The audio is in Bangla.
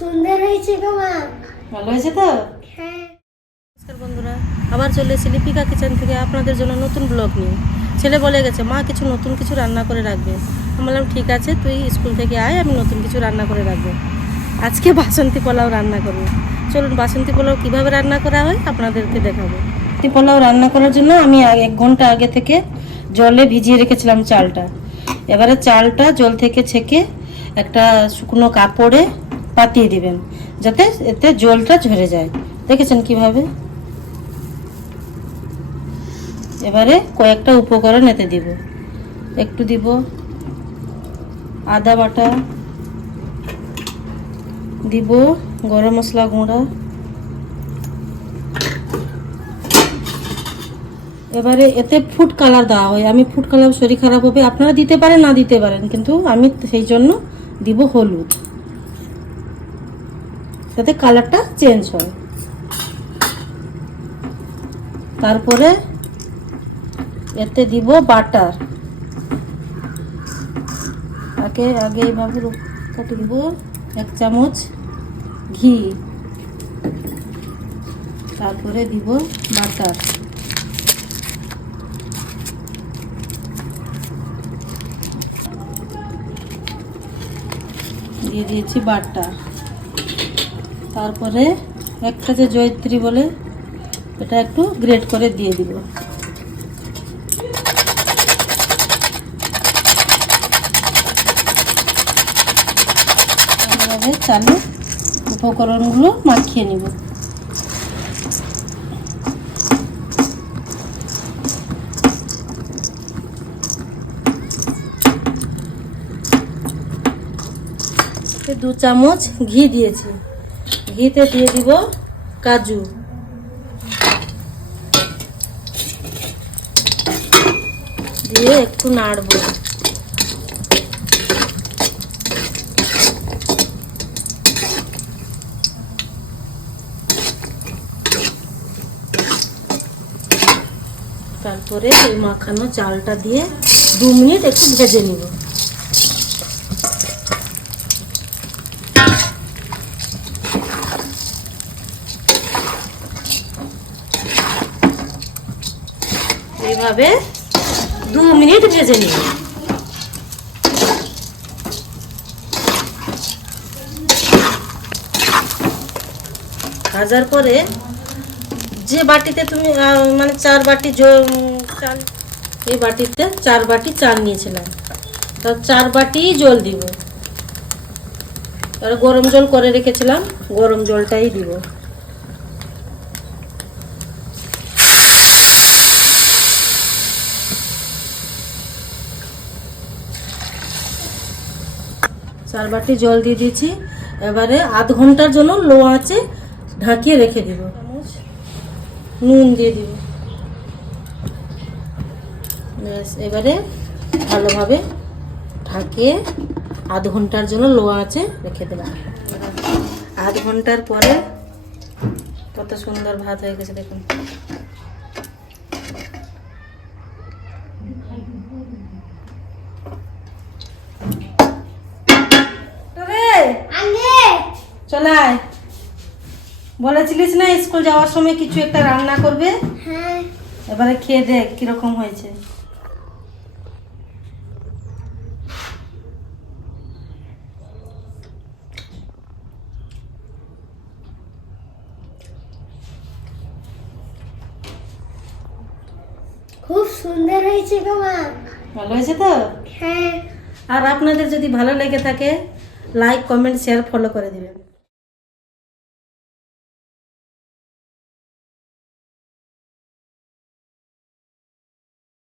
সুন্দর হয়েছে গো মা। ভালো হয়েছে তো? হ্যাঁ। নমস্কার বন্ধুরা, আবার চলে এসেছি লিপিকা কিচেন থেকে আপনাদের জন্য নতুন ব্লগ নিয়ে। ছেলে বলে গেছে মা কিছু নতুন কিছু রান্না করে রাখবে। আমি বললাম ঠিক আছে, তুই স্কুল থেকে আয়, আমি নতুন কিছু রান্না করে রাখবো। আজকে বাসন্তী পোলাও রান্না করবো। চলুন বাসন্তী পোলাও কীভাবে রান্না করা হয় আপনাদেরকে দেখাবো। বাসন্তী পোলাও রান্না করার জন্য আমি 1 ঘন্টা আগে থেকে জলে ভিজিয়ে রেখেছিলাম চালটা। এবারে চালটা জল থেকে ছেঁকে একটা শুকনো কাপড়ে পাতিয়ে দিবেন, যাতে এতে জলটা ঝরে যায়। দেখেছেন কিভাবে? এবারে কয়েকটা উপকরণ এতে দিব। একটু দিব আদা বাটা, দিব গরম মশলা গুঁড়া, এবারে এতে ফুড কালার দেওয়া হয়। আমি ফুড কালার শরীর খারাপ হবে, আপনারা দিতে পারেন না দিতে পারেন, কিন্তু আমি সেই জন্য দিব হলুদ, যাতে কালারটা চেঞ্জ হয়। তারপরে এতে দিব বাটার, আগে এইভাবে কাটি দিব। 1 চামচ ঘি, তারপরে দিব বাটার, দিয়ে দিয়েছি বাটার। তারপরে একটা যে জয়িত্রী বলে, এটা একটু গ্রেট করে দিয়ে দিব। এইভাবে চালে উপকরণগুলো মাখিয়ে নিব। দু চামচ ঘি দিয়েছি, ঘিতে দিয়ে দিব কাজু, দিয়ে একটু নাড়বো। তারপরে এই মাখানো চালটা দিয়ে 2 মিনিট একটু ভেজে নিব। এইভাবে 2 মিনিট ভেজে নিব। ভাজার পরে যে বাটিতে তুমি মানে 4 বাটি চাল, এই বাটিতে 4 বাটি চাল নিয়েছিলাম, তার 4 বাটি জল দিব। আর গরম জল করে রেখেছিলাম, গরম জলটাই দিব। চার বাটি জল দিয়ে দিয়েছি। এবারে আধ ঘন্টার জন্য লো আঁচে ঢাকিয়ে রেখে দিব। নুন দিয়ে দিব। ব্যাস, এবারে ভালোভাবে ঢাকিয়ে আধ ঘন্টার জন্য লো আঁচে রেখে দিলাম। আধ ঘন্টার পরে কত সুন্দর ভাত হয়ে গেছে দেখুন। চলে আয়, বলেছিলিস না স্কুল যাওয়ার সময় কিছু একটা রান্না করবে? হ্যাঁ। এবারে খেয়ে দেখ কিরকম হয়েছে। খুব সুন্দর হয়েছে গো মা। ভালো হয়েছে তো? হ্যাঁ। আর আপনাদের যদি ভালো লেগে থাকে, লাইক, কমেন্ট, শেয়ার, ফলো করে দিবেন।